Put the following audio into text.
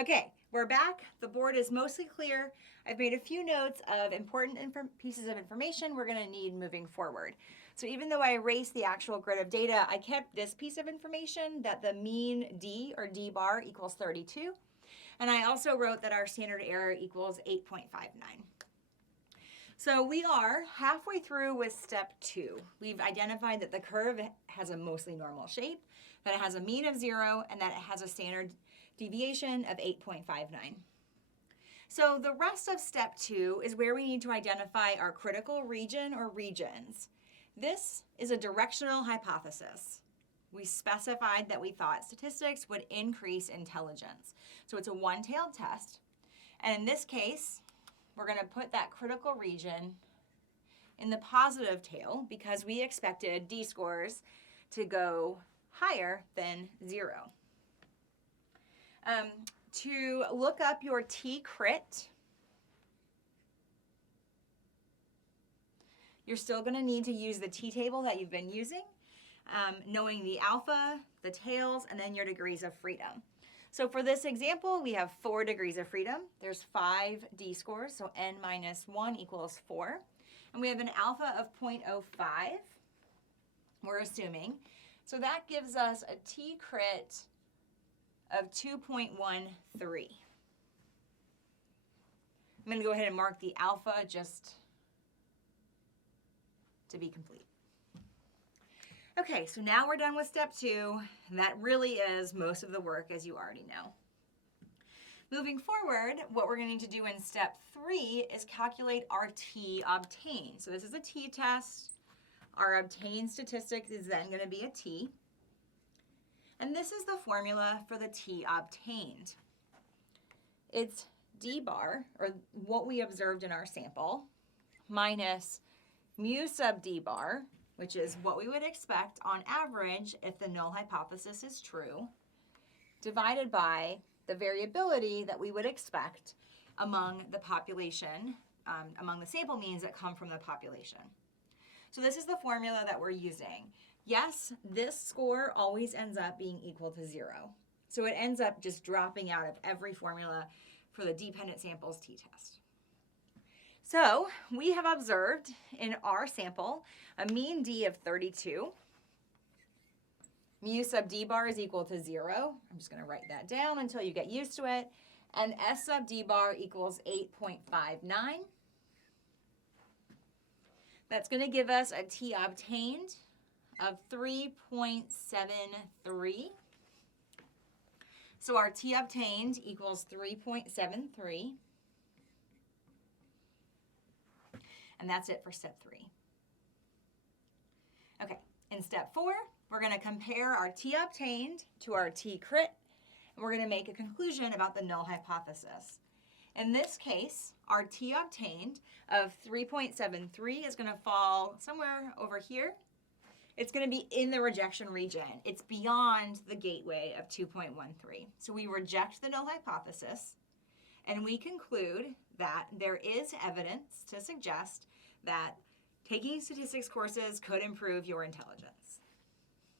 Okay, we're back. The board is mostly clear. I've made a few notes of important pieces of information we're going to need moving forward. So even though I erased the actual grid of data, I kept this piece of information that the mean D or D bar equals 32. And I also wrote that our standard error equals 8.59. So we are halfway through with step 2. We've identified that the curve has a mostly normal shape, that it has a mean of 0, and that it has a standard deviation of 8.59. So the rest of step 2 is where we need to identify our critical region or regions. This is a directional hypothesis. We specified that we thought statistics would increase intelligence. So it's a one-tailed test. And in this case, we're going to put that critical region in the positive tail because we expected D scores to go higher than 0. To look up your T crit, you're still going to need to use the T table that you've been using, knowing the alpha, the tails, and then your degrees of freedom. So for this example, we have 4 degrees of freedom. There's 5 D scores, so n minus 1 equals 4. And we have an alpha of 0.05, we're assuming. So that gives us a T crit of 2.13. I'm going to go ahead and mark the alpha just to be complete. Okay, so now we're done with step 2. That really is most of the work, as you already know. Moving forward, what we're going to need to do in step 3 is calculate our T obtained. So this is a T test. Our obtained statistic is then going to be a T. And this is the formula for the T obtained. It's D bar, or what we observed in our sample, minus mu sub D bar, which is what we would expect on average if the null hypothesis is true, divided by the variability that we would expect among the population, among the sample means that come from the population. So this is the formula that we're using. Yes, this score always ends up being equal to 0. So it ends up just dropping out of every formula for the dependent samples t-test. So we have observed in our sample a mean D of 32. Mu sub D bar is equal to 0. I'm just going to write that down until you get used to it. And S sub D bar equals 8.59. That's going to give us a T obtained of 3.73. So our T obtained equals 3.73. And that's it for step 3. Okay, in step 4, we're going to compare our T obtained to our T crit, and we're going to make a conclusion about the null hypothesis. In this case, our T obtained of 3.73 is going to fall somewhere over here. It's going to be in the rejection region. It's beyond the gateway of 2.13. So we reject the null hypothesis, and we conclude that there is evidence to suggest that taking statistics courses could improve your intelligence.